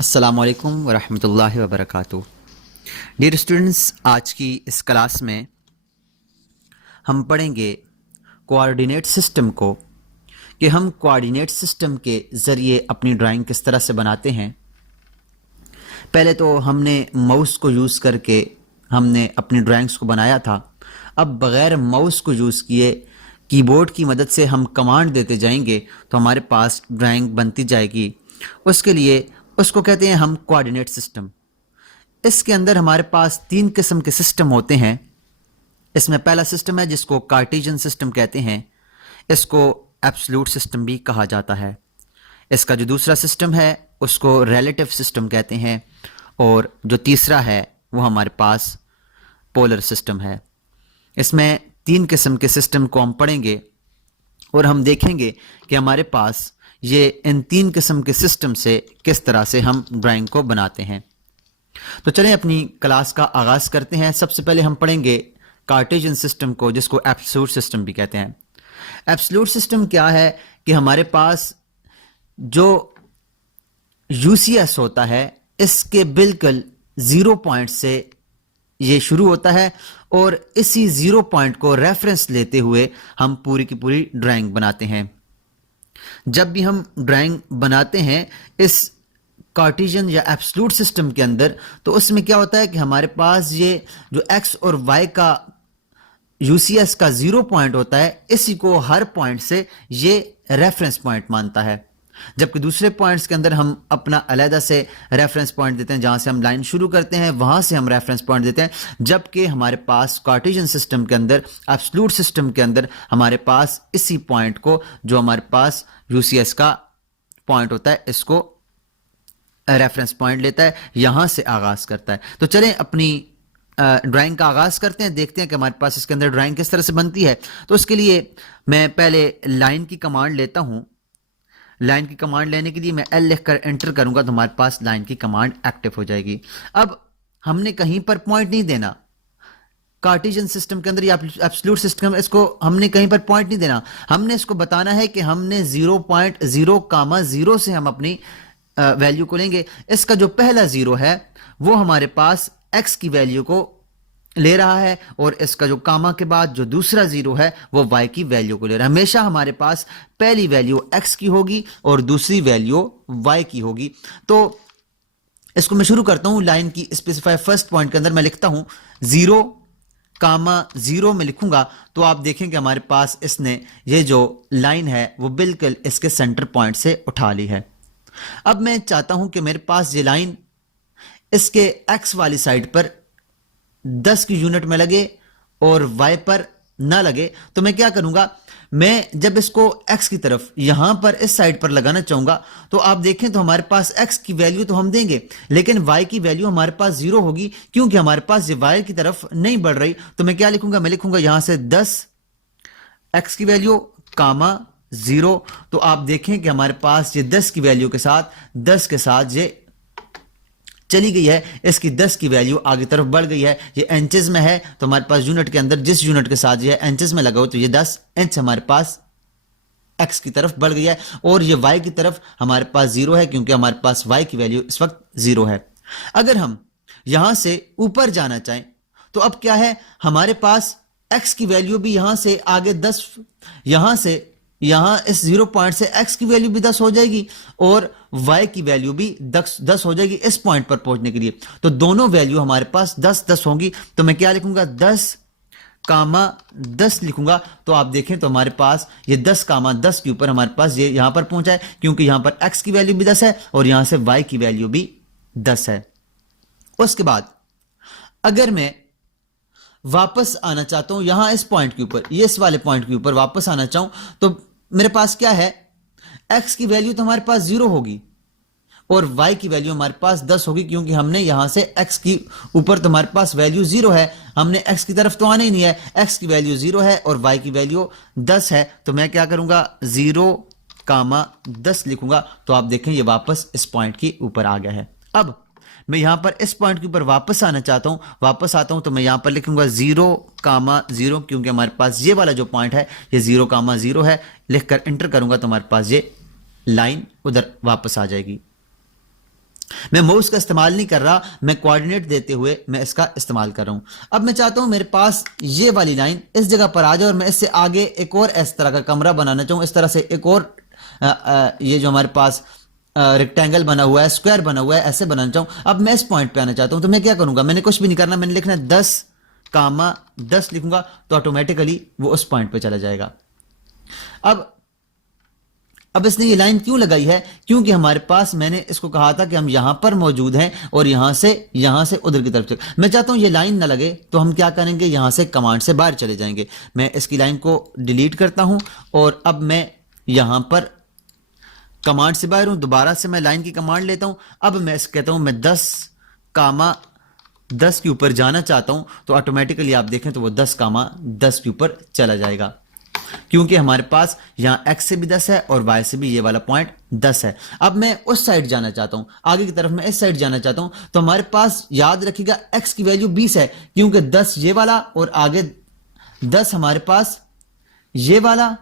अस्सलामुअलैकुम वरहमतुल्लाहि वबरकातुहू। Dear students, आज की इस क्लास में हम पढ़ेंगे कोऑर्डिनेट सिस्टम को कि हम कोऑर्डिनेट सिस्टम के ज़रिए अपनी ड्राइंग किस तरह से बनाते हैं। पहले तो हमने माउस को यूज़ करके हमने अपनी ड्राइंग्स को बनाया था। अब बग़ैर माउस को यूज़ किए कीबोर्ड की मदद से हम कमांड देते जाएंगे तो हमारे पास ड्राइंग बनती जाएगी। उसके लिए उसको कहते हैं हम कोऑर्डिनेट सिस्टम। इसके अंदर हमारे पास तीन किस्म के सिस्टम होते हैं। इसमें पहला सिस्टम है जिसको कार्टेशियन सिस्टम कहते हैं। इसको एब्सोल्यूट सिस्टम भी कहा जाता है। इसका जो दूसरा सिस्टम है उसको रिलेटिव सिस्टम कहते हैं, और जो तीसरा है वो हमारे पास पोलर सिस्टम है। इसमें तीन किस्म के सिस्टम को हम पढ़ेंगे और हम देखेंगे कि हमारे पास ये इन तीन किस्म के सिस्टम से किस तरह से हम ड्राइंग को बनाते हैं। तो चलें अपनी क्लास का आगाज़ करते हैं। सबसे पहले हम पढ़ेंगे कार्टेशियन सिस्टम को, जिसको एब्सोल्यूट सिस्टम भी कहते हैं। एब्सोल्यूट सिस्टम क्या है कि हमारे पास जो यूसीएस होता है इसके बिल्कुल 0 पॉइंट से ये शुरू होता है, और इसी 0 पॉइंट को रेफरेंस लेते हुए हम पूरी की पूरी ड्राइंग बनाते हैं। जब भी हम ड्राइंग बनाते हैं इस कार्टेशियन या एब्सोल्यूट सिस्टम के अंदर, तो उसमें क्या होता है कि हमारे पास ये जो एक्स और वाई का यूसीएस का 0 पॉइंट होता है, इसी को हर पॉइंट से ये रेफरेंस पॉइंट मानता है। जबकि दूसरे पॉइंट्स के अंदर हम अपना अलहदा से रेफरेंस पॉइंट देते हैं, जहां से हम लाइन शुरू करते हैं वहां से हम रेफरेंस पॉइंट देते हैं। जबकि हमारे पास कार्टेशियन सिस्टम के अंदर, एब्सोल्यूट सिस्टम के अंदर हमारे पास इसी पॉइंट को, जो हमारे पास यूसीएस का पॉइंट होता है, इसको रेफरेंस पॉइंट लेता है, यहां से आगाज करता है। तो चलें अपनी ड्राइंग का आगाज करते हैं, देखते हैं कि हमारे पास इसके अंदर ड्राइंग किस तरह से बनती है। तो उसके लिए मैं पहले लाइन की कमांड लेता हूं। लाइन की कमांड लेने के लिए मैं एल लिखकर एंटर करूंगा तो हमारे पास लाइन की कमांड एक्टिव हो जाएगी। अब हमने कहीं पर पॉइंट नहीं देना। कार्टेशियन सिस्टम के अंदर या एब्सोल्यूट सिस्टम, इसको हमने कहीं पर पॉइंट नहीं देना। हमने इसको बताना है कि हमने 0.0, से हम अपनी वैल्यू को लेंगे। इसका जो पहला 0 है वो हमारे पास x की वैल्यू को ले रहा है, और इसका जो कामा के बाद जो दूसरा 0 है वो y की वैल्यू को ले रहा है। हमेशा हमारे पास पहली वैल्यू x की होगी और दूसरी वैल्यू y की होगी। तो इसको मैं शुरू करता हूं। लाइन की स्पेसिफाई फर्स्ट पॉइंट के अंदर मैं लिखता हूं 0,0 में लिखूंगा, तो आप देखें कि हमारे पास इसने ये जो लाइन है वो बिल्कुल इसके सेंटर पॉइंट से उठा ली है। अब मैं चाहता हूं कि मेरे पास ये लाइन इसके x वाली साइड पर 10 की यूनिट में लगे और y पर ना लगे। तो मैं क्या करूंगा, मैं जब इसको x की तरफ यहां पर इस साइड पर लगाना चाहूंगा, तो आप देखें तो हमारे पास x की वैल्यू तो हम देंगे, लेकिन y की वैल्यू हमारे पास 0 होगी, क्योंकि हमारे पास ये y की तरफ नहीं बढ़ रही। तो मैं क्या लिखूंगा, मैं लिखूंगा यहां से 10 x की वैल्यू कामा 0। तो आप देखें कि हमारे पास ये 10 की वैल्यू के साथ 10 के साथ ये चली गई है। इसकी 10 की वैल्यू आगे तरफ बढ़ गई है। ये इंचेस में है, तो हमारे पास यूनिट के अंदर जिस यूनिट के साथ ये इंचेस में लगा हो, तो ये 10 इंच हमारे पास x की तरफ बढ़ गई है, और ये y की तरफ हमारे पास 0 है, क्योंकि हमारे पास y की वैल्यू इस वक्त 0 है। अगर हम यहां से ऊपर जाना चाहें तो अब क्या है, हमारे पास x की वैल्यू भी यहां से आगे 10, यहां इस 0 पॉइंट से x की वैल्यू भी 10 हो जाएगी और y की वैल्यू भी 10 हो जाएगी इस पॉइंट पर पहुंचने के लिए। तो दोनों वैल्यू हमारे पास 10 होंगी। तो मैं क्या लिखूंगा, 10 कामा 10 लिखूंगा। तो आप देखें तो हमारे पास ये 10 कामा 10 के ऊपर हमारे पास ये यहां पर पहुंचा है, क्योंकि यहां पर x की वैल्यू भी 10 है और यहां से y की वैल्यू भी 10 है। उसके बाद अगर मैं वापस आना चाहता हूं यहां इस पॉइंट के ऊपर, ये इस वाले पॉइंट के ऊपर वापस आना चाहूं, तो मेरे पास क्या है, x की वैल्यू तो हमारे पास 0 होगी और y की वैल्यू हमारे पास 10 होगी, क्योंकि हमने यहां से x की ऊपर तो हमारे पास वैल्यू 0 है, हमने x की तरफ तो आना ही नहीं है। x की वैल्यू 0 है और y की वैल्यू 10 है। तो मैं क्या करूंगा, 0 कामा 10 लिखूंगा। तो आप देखें ये वापस इस पॉइंट के ऊपर आ गया है। अब मैं यहां पर इस पॉइंट के ऊपर वापस आना चाहता हूं, वापस आता हूं, तो मैं यहां पर लिखूंगा 0,0, क्योंकि हमारे पास ये वाला जो पॉइंट है ये 0,0 है। लिखकर एंटर करूंगा तो हमारे पास ये लाइन उधर वापस आ जाएगी। मैं माउस का इस्तेमाल नहीं कर रहा, मैं कोऑर्डिनेट देते हुए मैं इसका इस्तेमाल कर रहा हूं। अब मैं चाहता हूं मेरे पास ये वाली लाइन इस जगह पर आ जाए और मैं इससे आगे एक और इस तरह का कमरा बनाना चाहूं, इस तरह से एक और ये जो हमारे पास रेक्टेंगल बना हुआ है, स्क्वायर बना हुआ है, ऐसे बनाना चाहूं। अब मैं इस पॉइंट पे आना चाहता हूं, तो मैं क्या करूंगा, मैंने कुछ भी नहीं करना, मैंने लिखना है 10, लिखूंगा तो ऑटोमेटिकली वो उस पॉइंट पे चला जाएगा। अब इसने ये लाइन क्यों लगाई है, क्योंकि हमारे पास मैंने इसको कहा था कि हम यहां पर मौजूद हैं और यहां से उधर की तरफ चल। मैं चाहता हूं ये लाइन ना लगे, तो हम क्या करेंगे, यहां से कमांड से बाहर चले जाएंगे। मैं इसकी लाइन को डिलीट करता हूं और अब मैं यहां पर कमांड से बाहर हूं, दोबारा से मैं लाइन की कमांड लेता हूं। अब मैं कहता हूं मैं 10 के ऊपर जाना चाहता हूं, तो ऑटोमेटिकली आप देखें तो वो 10 के ऊपर चला जाएगा, क्योंकि हमारे पास यहां x से भी 10 है और y से भी ये वाला पॉइंट 10 है। अब मैं उस साइड जाना चाहता हूं, आगे की तरफ मैं इस साइड जाना चाहता हूं, तो हमारे पास याद रखिएगा x की वैल्यू 20 है, क्योंकि 10 ये वाला और आगे 10 हमारे पास ये वाला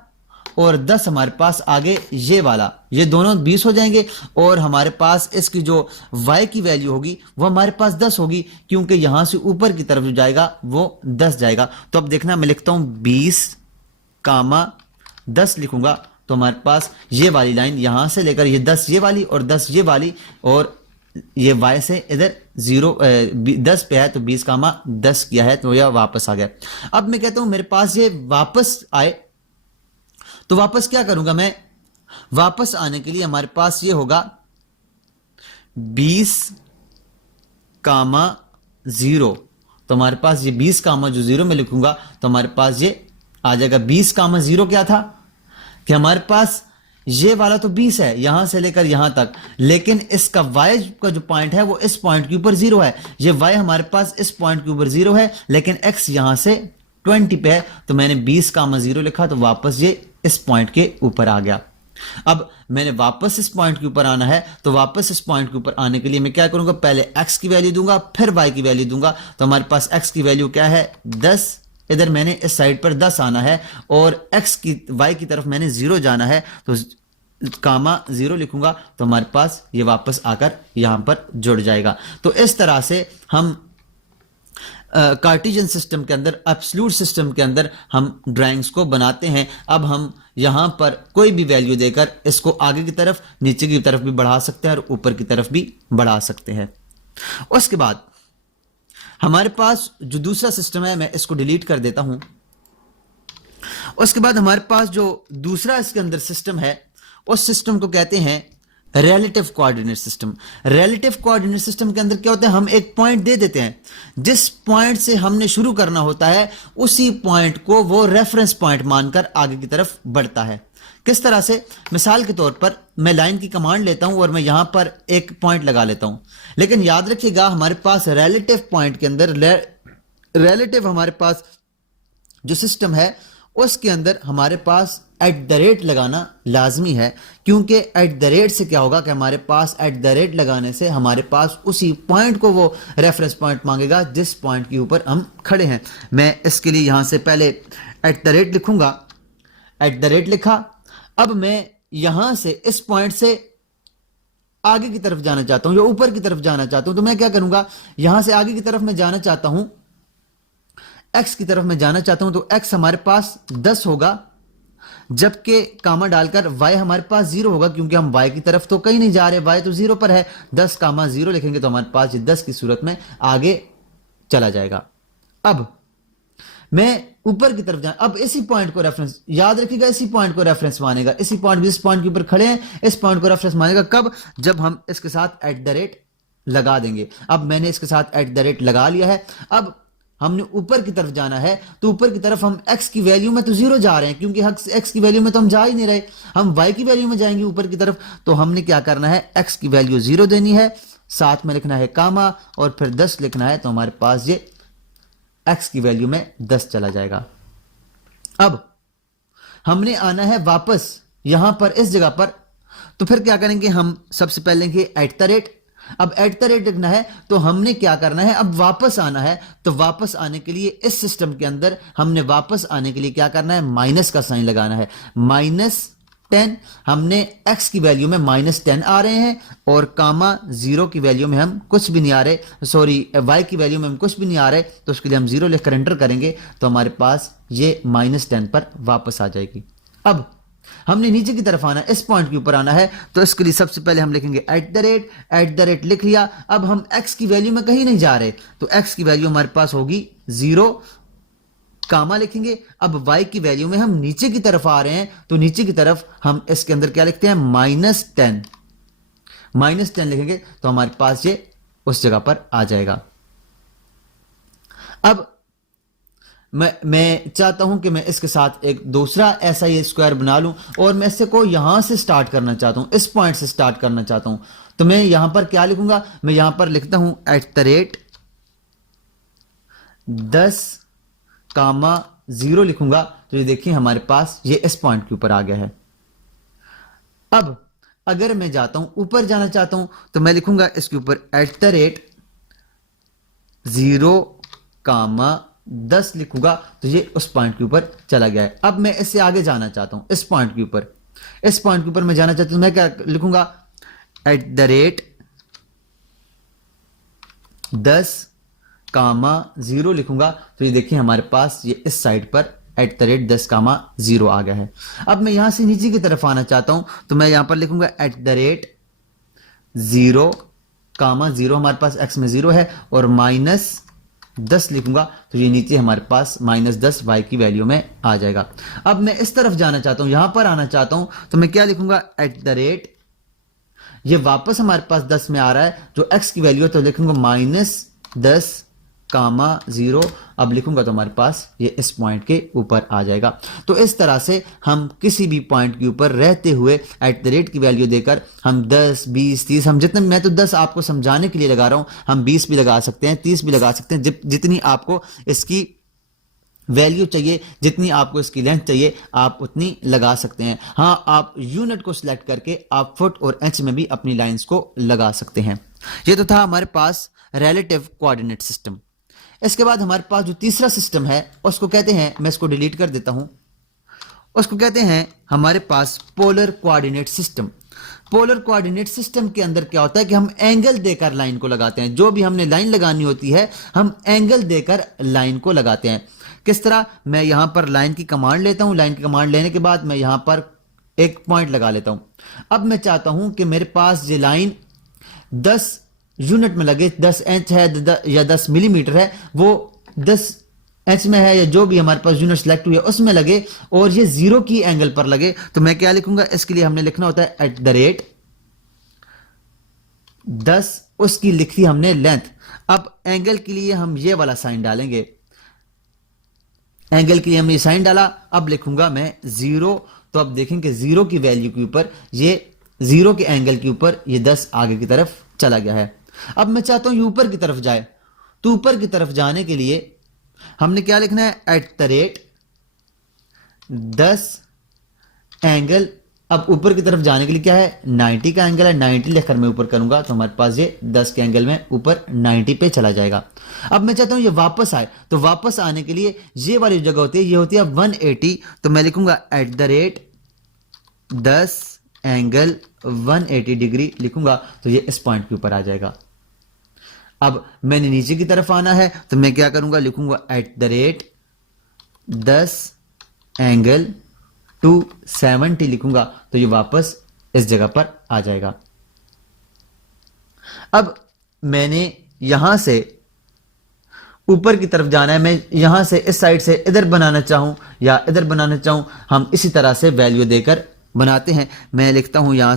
और 10 हमारे पास आगे ये वाला, ये दोनों 20 हो जाएंगे और हमारे पास इसकी जो y की वैल्यू होगी वो हमारे पास 10 होगी, क्योंकि यहां से ऊपर की तरफ जो जाएगा वो 10 जाएगा। तो अब देखना, मैं लिखता हूं 20, 10 लिखूंगा तो हमारे पास ये वाली लाइन यहां से लेकर ये 10 ये वाली और 10 ये वाली और ये y से इधर 10 पे है तो 20, 10 किया है तो यह वापस आ गया। अब मैं कहता हूं मेरे पास ये वापस आए, तो वापस क्या करूंगा, मैं वापस आने के लिए हमारे पास ये होगा 20, तो हमारे पास ये 20, में लिखूंगा तो हमारे पास ये आ जाएगा। 20, क्या था कि हमारे पास ये वाला तो 20 है यहां से लेकर यहां तक, लेकिन इसका y का जो पॉइंट है वो इस पॉइंट के ऊपर 0 है। ये y हमारे पास इस पॉइंट के ऊपर 0 है, लेकिन x यहां से 20 पे है, तो मैंने 20, लिखा तो वापस ये इस पॉइंट के ऊपर आ गया। अब मैंने वापस इस पॉइंट के ऊपर आना है, तो वापस इस पॉइंट के ऊपर आने के लिए मैं क्या करूंगा, पहले x की वैल्यू दूंगा फिर y की वैल्यू दूंगा। तो हमारे पास x की वैल्यू क्या है 10, इधर मैंने इस साइड पर 10 आना है और y की तरफ मैंने 0 जाना है, तो 0 लिखूंगा तो हमारे पास ये वापस आकर यहां पर जुड़ जाएगा। तो इस तरह से हम कार्टेशियन सिस्टम के अंदर, एब्सोल्यूट सिस्टम के अंदर हम ड्राइंग्स को बनाते हैं। अब हम यहां पर कोई भी वैल्यू देकर इसको आगे की तरफ, नीचे की तरफ भी बढ़ा सकते हैं और ऊपर की तरफ भी बढ़ा सकते हैं। उसके बाद हमारे पास जो दूसरा सिस्टम है, मैं इसको डिलीट कर देता हूं। उसके बाद हमारे पास जो दूसरा इसके अंदर सिस्टम है, उस सिस्टम को कहते हैं relative coordinate system. Relative coordinate system के अंदर क्या होता है, हम एक पॉइंट दे देते हैं, जिस पॉइंट से हमने शुरू करना होता है उसी पॉइंट को वो रेफरेंस पॉइंट मानकर आगे की तरफ बढ़ता है। किस तरह से, मिसाल के तौर पर मैं लाइन की कमांड लेता हूं और मैं यहां पर एक पॉइंट लगा लेता हूं, लेकिन याद रखिएगा हमारे पास रिलेटिव पॉइंट के अंदर, रिलेटिव हमारे पास जो सिस्टम है उसके अंदर हमारे पास @ लगाना लाजमी है, क्योंकि @ से क्या होगा कि हमारे पास @ लगाने से हमारे पास उसी पॉइंट को वो रेफरेंस पॉइंट मांगेगा जिस पॉइंट के ऊपर हम खड़े हैं। मैं इसके लिए यहां से पहले @ लिखूंगा, @ लिखा। अब मैं यहां से इस पॉइंट से आगे की तरफ जाना चाहता हूं या ऊपर की तरफ जाना चाहता हूं, तो मैं क्या करूंगा, यहां से आगे की तरफ मैं जाना चाहता हूं, x की तरफ मैं जाना चाहता हूं, तो x हमारे पास 10 होगा, जबकि कामा डालकर y हमारे पास 0 होगा, क्योंकि हम y की तरफ तो कहीं नहीं जा रहे, y तो 0 पर है। 10, लिखेंगे तो हमारे पास ये 10 की सूरत में आगे चला जाएगा। अब मैं ऊपर की तरफ अब इसी पॉइंट को रेफरेंस, याद रखिएगा इसी पॉइंट को रेफरेंस मानेगा, इसी पॉइंट, जिस पॉइंट के ऊपर खड़े हैं इस पॉइंट को रेफरेंस मानेगा। कब, जब हम इसके साथ @ लगा देंगे। अब मैंने इसके साथ @ लगा लिया है। अब हमने ऊपर की तरफ जाना है, तो ऊपर की तरफ हम x की वैल्यू में तो 0 जा रहे हैं, क्योंकि x की वैल्यू में तो हम जा ही नहीं रहे, हम y की वैल्यू में जाएंगे ऊपर की तरफ। तो हमने क्या करना है, x की वैल्यू 0 देनी है, साथ में लिखना है कामा और फिर 10 लिखना है, तो हमारे पास ये x की वैल्यू में 10 चला जाएगा। अब हमने आना है वापस यहां पर इस जगह पर, तो फिर क्या करेंगे, हम सबसे पहले लेंगे @ अब @ लिखना है, तो हमने क्या करना है, अब वापस आना है। तो वापस आने के लिए इस सिस्टम के अंदर हमने वापस आने के लिए क्या करना है, माइनस का साइन लगाना है। माइनस 10, हमने x की वैल्यू में -10 आ रहे हैं और कामा 0 की वैल्यू में हम कुछ भी नहीं आ रहे, सॉरी y की वैल्यू में हम कुछ भी नहीं आ रहे, तो उसके लिए हम 0 लिखकर एंटर करेंगे तो हमारे पास ये -10 पर वापस आ जाएगी। अब हमने नीचे की तरफ आना, इस पॉइंट के ऊपर आना है, तो इसके लिए सबसे पहले हम लिखेंगे एट द रेट लिख लिया। अब हम x की वैल्यू में कहीं नहीं जा रहे, तो x की वैल्यू हमारे पास होगी 0, कामा लिखेंगे। अब y की वैल्यू में हम नीचे की तरफ आ रहे हैं, तो नीचे की तरफ हम इसके अंदर क्या लिखते हैं, -10 लिखेंगे तो हमारे पास ये उस जगह पर आ जाएगा। अब मैं चाहता हूं कि मैं इसके साथ एक दूसरा ऐसा ही स्क्वायर बना लूं और मैं इससे को यहां से स्टार्ट करना चाहता हूं, इस पॉइंट से स्टार्ट करना चाहता हूं। तो मैं यहां पर क्या लिखूंगा, मैं यहां पर लिखता हूं @10,0 लिखूंगा। तो ये देखिए हमारे पास ये इस पॉइंट के ऊपर आ गया है। अब अगर मैं जाता हूं, ऊपर जाना चाहता हूं, तो मैं लिखूंगा इसके ऊपर @0,10 लिखूंगा, तो ये उस पॉइंट के ऊपर चला गया है। अब मैं इससे आगे जाना चाहता हूं, इस पॉइंट के ऊपर, इस पॉइंट के ऊपर मैं जाना चाहता हूं, मैं क्या लिखूंगा, @10,0 लिखूंगा। तो ये देखिए हमारे पास ये इस साइड पर @10,0 आ गया है। अब मैं यहां से नीचे की तरफ आना चाहता हूं, तो मैं यहां पर लिखूंगा @0,0 हमारे पास x में 0 है और -10 लिखूंगा, तो ये नीचे हमारे पास -10 y की वैल्यू में आ जाएगा। अब मैं इस तरफ जाना चाहता हूं, यहां पर आना चाहता हूं, तो मैं क्या लिखूंगा, ये वापस हमारे पास 10 में आ रहा है जो x की वैल्यू है, तो लिखूंगा -10,0। अब लिखूंगा तो हमारे पास ये इस पॉइंट के ऊपर आ जाएगा। तो इस तरह से हम किसी भी पॉइंट के ऊपर रहते हुए @ की वैल्यू देकर हम 10, 20, 30, हम जितने, मैं तो 10 आपको समझाने के लिए लगा रहा हूं, हम 20 भी लगा सकते हैं, 30 भी लगा सकते हैं, जितनी आपको इसकी वैल्यू चाहिए, जितनी आपको इसकी लेंथ चाहिए, आप उतनी लगा सकते हैं। हां, आप यूनिट को सिलेक्ट करके आप फुट और इंच में भी अपनी लाइंस को लगा सकते हैं। ये तो था हमारे पास रिलेटिव कोऑर्डिनेट सिस्टम। इसके बाद हमारे पास जो तीसरा सिस्टम है उसको कहते हैं, मैं इसको डिलीट कर देता हूं, उसको कहते हैं हमारे पास polar coordinate system. Polar coordinate system के अंदर क्या होता है कि हम एंगल देकर लाइन को लगाते हैं। जो भी हमने लाइन लगानी होती है हम एंगल देकर लाइन को लगाते हैं। किस तरह, मैं यहां पर लाइन की कमांड लेता हूं, लाइन की कमांड लेने के बाद मैं यहां पर एक पॉइंट लगा लेता हूं। अब मैं चाहता हूं कि मेरे पास ये लाइन 10 यूनिट में लगे, 10 इंच है या 10 मिलीमीटर है, वो 10 इंच में है या जो भी हमारे पास यूनिट सेलेक्ट हुई है उसमें लगे और ये 0 की एंगल पर लगे। तो मैं क्या लिखूंगा, इसके लिए हमने लिखना होता है @10, उसकी लिखी हमने लेंथ। अब एंगल के लिए हम ये वाला साइन डालेंगे, एंगल के लिए हमने साइन डाला। अब लिखूंगा मैं 0, तो अब देखेंगे 0 की वैल्यू के ऊपर, ये 0 के एंगल के ऊपर ये 10 आगे की तरफ चला गया है। अब मैं चाहता हूं ये ऊपर की तरफ जाए, तो ऊपर की तरफ जाने के लिए हमने क्या लिखना है, @10 एंगल। अब ऊपर की तरफ जाने के लिए क्या है, 90 का एंगल है, 90 लिखकर मैं ऊपर करूंगा तो हमारे पास ये 10 के एंगल में ऊपर 90 पे चला जाएगा। अब मैं चाहता हूं ये वापस आए, तो वापस आने के लिए ये वाली जगह होती है, ये होती है 180, तो मैं लिखूंगा @10 एंगल 180 डिग्री लिखूंगा, तो ये इस पॉइंट के ऊपर आ जाएगा। अब मैंने नीचे की तरफ आना है, तो मैं क्या करूंगा, लिखूंगा @10 एंगल 270 लिखूंगा, तो ये वापस इस जगह पर आ जाएगा। अब मैंने यहां से ऊपर की तरफ जाना है, मैं यहां से इस साइड से इधर बनाना चाहूं या इधर बनाना चाहूं, हम इसी तरह से वैल्यू देकर बनाते हैं। मैं लिखता हूं यहां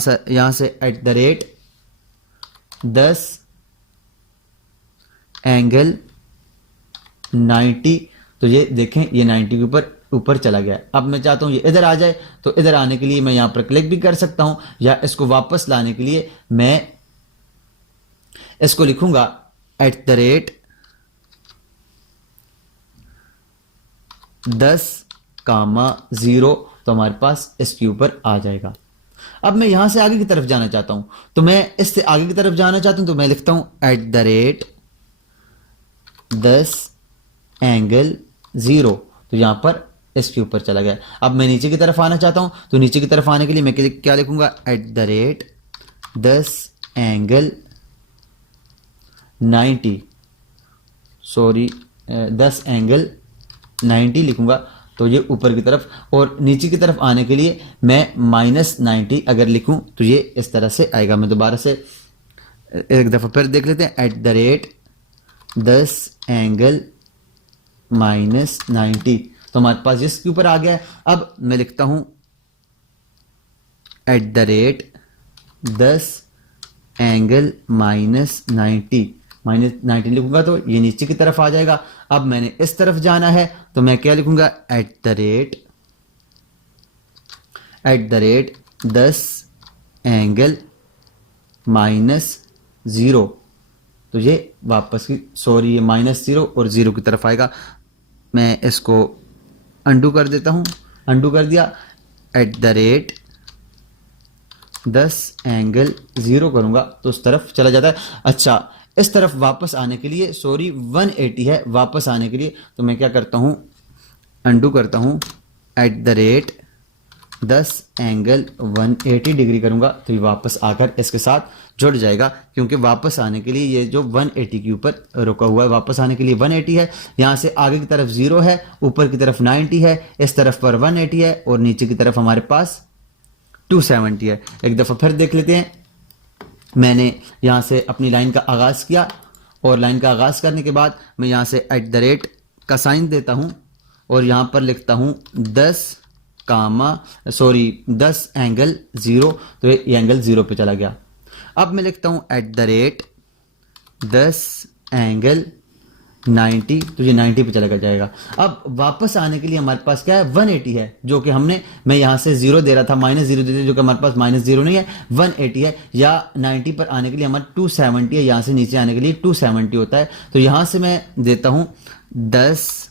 से @10 एंगल 90, तो ये देखें ये 90 के ऊपर चला गया। अब मैं चाहता हूं ये इधर आ जाए, तो इधर आने के लिए मैं यहां पर क्लिक भी कर सकता हूं, या इसको वापस लाने के लिए मैं इसको लिखूंगा @10,0, तो हमारे पास इसके ऊपर आ जाएगा। अब मैं यहां से आगे की तरफ जाना चाहता हूं, तो मैं इससे आगे की तरफ जाना चाहता हूं, तो मैं लिखता हूं @10 एंगल 0, तो यहां पर इसके ऊपर चला गया। अब मैं नीचे की तरफ आना चाहता हूँ, तो नीचे की तरफ आने के लिए मैं क्या लिखूंगा, @10 एंगल 90, सॉरी 10 एंगल 90 लिखूंगा, तो ये ऊपर की तरफ। और नीचे की तरफ आने के लिए मैं -90 अगर लिखूं तो ये इस तरह से आएगा। मैं दोबारा से एक दफ़ा फिर देख लेते हैं, @10 एंगल -90, तो हमारे पास इसके ऊपर आ गया है। अब मैं लिखता हूं @10 एंगल -90 लिखूंगा तो ये नीचे की तरफ आ जाएगा। अब मैंने इस तरफ जाना है तो मैं क्या लिखूंगा, @10 एंगल -0, तो ये वापस की, सॉरी, ये -0 और 0 की तरफ आएगा। मैं इसको अंडू कर देता हूं, अंडू कर दिया, @10 एंगल 0 करूंगा तो उस तरफ चला जाता है। अच्छा, इस तरफ वापस आने के लिए, सॉरी 180 है, वापस आने के लिए तो मैं क्या करता हूं, अंडू करता हूं, @10 एंगल 180 डिग्री करूंगा तो ये वापस आकर इसके साथ जुड़ जाएगा, क्योंकि वापस आने के लिए ये जो 180 के ऊपर रुका हुआ है, वापस आने के लिए 180 है, यहाँ से आगे की तरफ 0 है, ऊपर की तरफ 90 है, इस तरफ पर 180 है और नीचे की तरफ हमारे पास 270 है। एक दफ़ा फिर देख लेते हैं। मैंने यहाँ से अपनी लाइन का आगाज़ किया और लाइन का आगाज़ करने के बाद मैं यहाँ से @ का साइन देता हूँ और यहाँ पर लिखता हूँ 10 एंगल 0, तो ये एंगल 0 पे चला गया। अब मैं लिखता हूँ @10 एंगल 90, तो ये 90 पे चला जाएगा। अब वापस आने के लिए हमारे पास क्या है, 180 है, जो कि मैं यहाँ से 0 दे रहा था, -0 देते, जो कि हमारे पास -0 नहीं है, 180 है। या 90 पर आने के लिए हमारा 270 है, यहाँ से नीचे आने के लिए 270 होता है। तो यहाँ से मैं देता हूँ 10,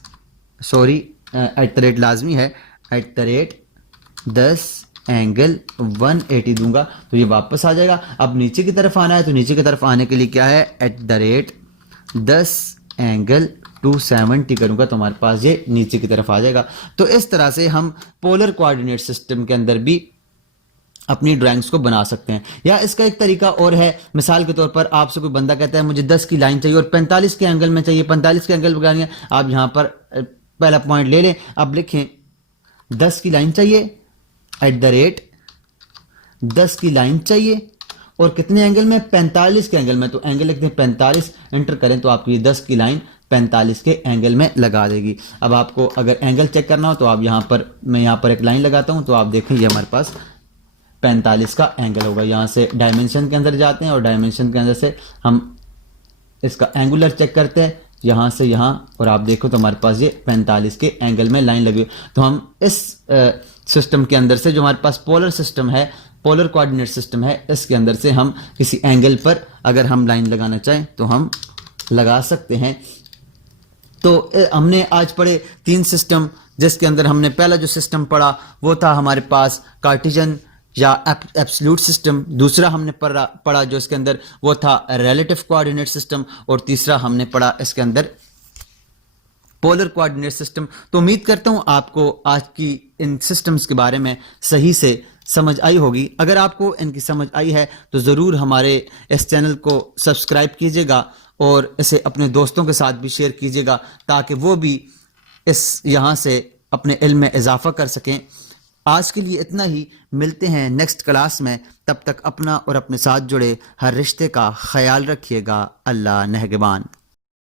सॉरी @ लाजमी है, @10 एंगल 180 दूंगा तो ये वापस आ जाएगा। अब नीचे की तरफ आना है तो नीचे की तरफ आने के लिए क्या है, @10 एंगल 270 करूंगा तो हमारे पास ये नीचे की तरफ आ जाएगा। तो इस तरह से हम पोलर कोऑर्डिनेट सिस्टम के अंदर भी अपनी ड्राइंग्स को बना सकते हैं। या इसका एक तरीका और है, मिसाल के तौर पर आपसे कोई बंदा कहता है मुझे 10 की लाइन चाहिए और 45 के एंगल में चाहिए, 45 के एंगल लगानी है, आप यहाँ पर पहला पॉइंट ले लें। अब लिखें 10 की लाइन चाहिए, @10 की लाइन चाहिए और कितने एंगल में, 45 के एंगल में, तो एंगल लिखते हैं 45, एंटर करें तो आपकी 10 की लाइन 45 के एंगल में लगा देगी। अब आपको अगर एंगल चेक करना हो तो आप यहाँ पर, मैं यहाँ पर एक लाइन लगाता हूँ तो आप देखें ये हमारे पास 45 का एंगल होगा। यहाँ से डायमेंशन के अंदर जाते हैं और डायमेंशन के अंदर से हम इसका एंगुलर चेक करते हैं, यहाँ से यहाँ, और आप देखो तो हमारे पास ये 45 के एंगल में लाइन लगी। तो हम इस सिस्टम के अंदर से, जो हमारे पास पोलर सिस्टम है, पोलर कोऑर्डिनेट सिस्टम है, इसके अंदर से हम किसी एंगल पर अगर हम लाइन लगाना चाहें तो हम लगा सकते हैं। तो हमने आज पढ़े 3 सिस्टम, जिसके अंदर हमने पहला जो सिस्टम पढ़ा वो था हमारे पास कार्टेशियन या एब्सोल्यूट सिस्टम, दूसरा हमने पढ़ा जो इसके अंदर वो था रिलेटिव कोऑर्डिनेट सिस्टम, और तीसरा हमने पढ़ा इसके अंदर पोलर कोऑर्डिनेट सिस्टम। तो उम्मीद करता हूं आपको आज की इन सिस्टम्स के बारे में सही से समझ आई होगी। अगर आपको इनकी समझ आई है तो ज़रूर हमारे इस चैनल को सब्सक्राइब कीजिएगा और इसे अपने दोस्तों के साथ भी शेयर कीजिएगा, ताकि वो भी यहाँ से अपने इल्म में इजाफा कर सकें। आज के लिए इतना ही, मिलते हैं नेक्स्ट क्लास में। तब तक अपना और अपने साथ जुड़े हर रिश्ते का ख्याल रखिएगा। अल्लाह नेहगबान।